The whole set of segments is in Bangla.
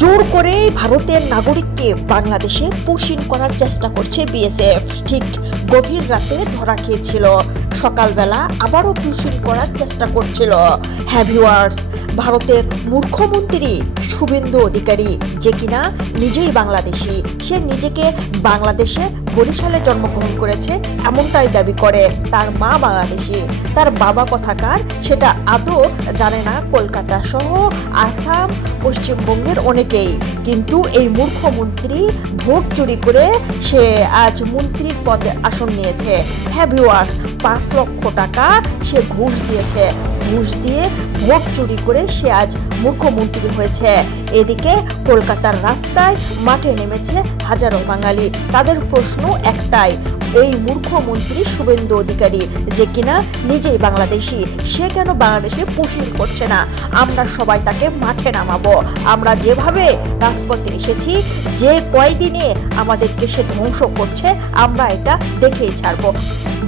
জোর করে ভারতের নাগরিককে বাংলাদেশে পুশিং করার চেষ্টা করছে বিএসএফ। ঠিক গভীর রাতে ধরা খেয়েছিল, সকালবেলা আবারও পুশিং করার চেষ্টা করছিল। হ্যাঁ ভিউয়ার্স, ভারতের মুখ্যমন্ত্রী শুভেন্দু অধিকারী, যে কিনা নিজেই বাংলাদেশি, সে নিজেকে বাংলাদেশে বরিশালে জন্মগ্রহণ করেছে এমনটাই দাবি করে। তার মা বাংলাদেশি, তার বাবা কোথাকার সেটা আদৌ জানে না কলকাতা সহ আসাম, পশ্চিমবঙ্গের অনেকেই। কিন্তু এই মুখ্যমন্ত্রী ভোট চুরি করে সে আজ মন্ত্রীর পদে আসন নিয়েছে। হ্যাঁ ভিউয়ার্স, 5 লক্ষ টাকা সে ঘুষ দিয়েছে। ঘুষ দিয়ে ভোট চুরি করে সে আজ মুখ্যমন্ত্রী হয়েছে। এদিকে কলকাতার রাস্তায় মাঠে নেমেছে হাজারো বাঙালি। তাদের প্রশ্ন একটাই, এই মুখ্যমন্ত্রী শুভেন্দু অধিকারী, যে কিনা নিজেই বাংলাদেশি, সে কেন বাংলাদেশে পুশিং করছে না? আমরা সবাই তাকে মাঠে নামাবো। আমরা যেভাবে রাজপথে এসেছি, যে কয়দিনে আমাদেরকে সে ধ্বংস করছে, আমরা এটা দেখেই ছাড়বো।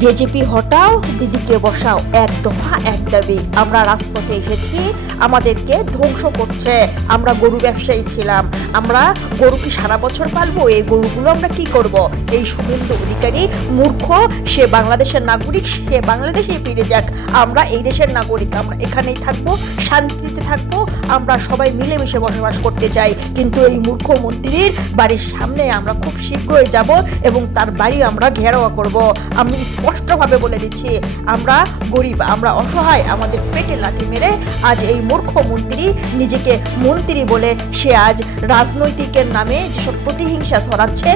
ডিজিপি হটাও, দিদিকে বসাও, এক দফা এক দাবি। আমরা রাজপথে এসেছি, আমাদেরকে ধ্বংস করছে। আমরা গরু ব্যবসায়ী ছিলাম, আমরা গরু কি সারা বছর পালবো? এই গরুগুলো আমরা কি করব? এই শুভেন্দু অধিকারী মূর্খ, সে বাংলাদেশের নাগরিক, সে বাংলাদেশে ফিরে যাক। আমরা এই দেশের নাগরিক, আমরা এখানেই থাকবো, শান্তিতে থাকবো, আমরা সবাই মিলেমিশে বসবাস করতে চাই। কিন্তু এই মুখ্যমন্ত্রীর বাড়ির সামনে আমরা খুব শীঘ্রই যাব এবং তার বাড়ি আমরা ঘেরাও করব। আমি স্পষ্টভাবে বলে দিচ্ছি, আমরা গরিব, আমরা অসহায়, আমাদের পেটে লাথি মেরে আজ এই মুখ্যমন্ত্রী নিজেকে মন্ত্রী বলে সে আজ রাজনৈতিকের নামে যেসব প্রতিহিংসা ছড়াচ্ছে,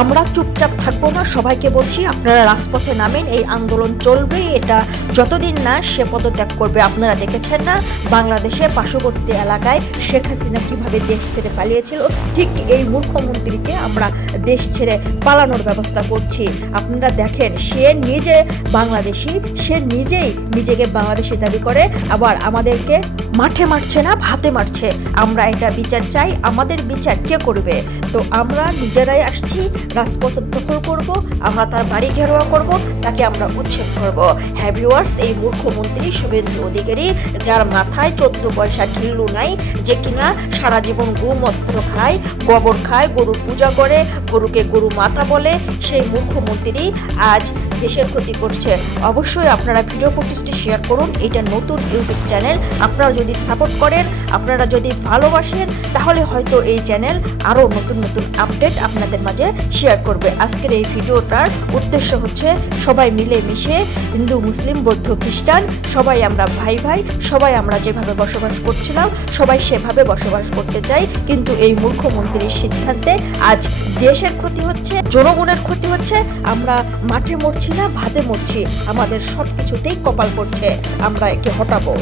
আমরা চুপচাপ থাকবো না। সবাইকে বলছি, আপনারা রাজপথে নামেন, এই আন্দোলন চলবে। এটা যতদিন না সে পদত্যাগ করবে। আপনারা দেখেছেন না বাংলাদেশে পার্শ্ববর্তী এলাকায় শেখ হাসিনা কিভাবে দেশ ছেড়ে পালিয়েছিল? ঠিক এই মুখ্যমন্ত্রীকে আমরা দেশ ছেড়ে পালানোর ব্যবস্থা করছি। আপনারা দেখেন, সে নিজে বাংলাদেশি, সে নিজেই নিজেকে বাংলাদেশি দাবি করে, আবার আমাদেরকে মাঠে মারছে না, ভাতে মারছে। আমরা এটা বিচার চাই। আমাদের বিচার কে করবে? তো আমরা নিজেরাই আসছি, রাজপথ দখল করব, আমরা তার বাড়ি ঘেরাও করব, তাকে আমরা উচ্ছেদ করব। হ্যাঁ ভিউয়ার্স, এই মুখ্যমন্ত্রী শুভেন্দু অধিকারী, যার মাথায় 14 পয়সা ঢিল্লু নাই, যে কিনা সারা জীবন গোমূত্র খায়, গোবর খায়, গরুর পূজা করে, গরুকে গরু মাতা বলে, সেই মুখ্যমন্ত্রী আজ দেশের ক্ষতি করছে। অবশ্যই আপনারা ভিডিও ফুটেজটি শেয়ার করুন। এটা নতুন ইউটিউব চ্যানেল, আপনারা যদি সাপোর্ট করেন, আপনারা যদি ভালোবাসেন, তাহলে হয়তো এই চ্যানেল আরও নতুন নতুন আপডেট আপনাদের মাঝে শেয়ার করবে। আজকের এই ভিডিওটার উদ্দেশ্য হচ্ছে, সবাই মিলে মিশে, হিন্দু, মুসলিম, বৌদ্ধ, খ্রিস্টান, সবাই আমরা ভাই ভাই, সবাই আমরা যেভাবে বসবাস করছিলাম, সবাই সেভাবে বসবাস করতে চাই। কিন্তু এই মুখ্যমন্ত্রীর সিদ্ধান্তে আজ দেশের ক্ষতি হচ্ছে, জনগণের ক্ষতি হচ্ছে। আমরা মাঠে মরছি না, ভাতে মরছি, আমাদের সব কিছুতেই কপাল পড়ছে। আমরা একে হটাবো।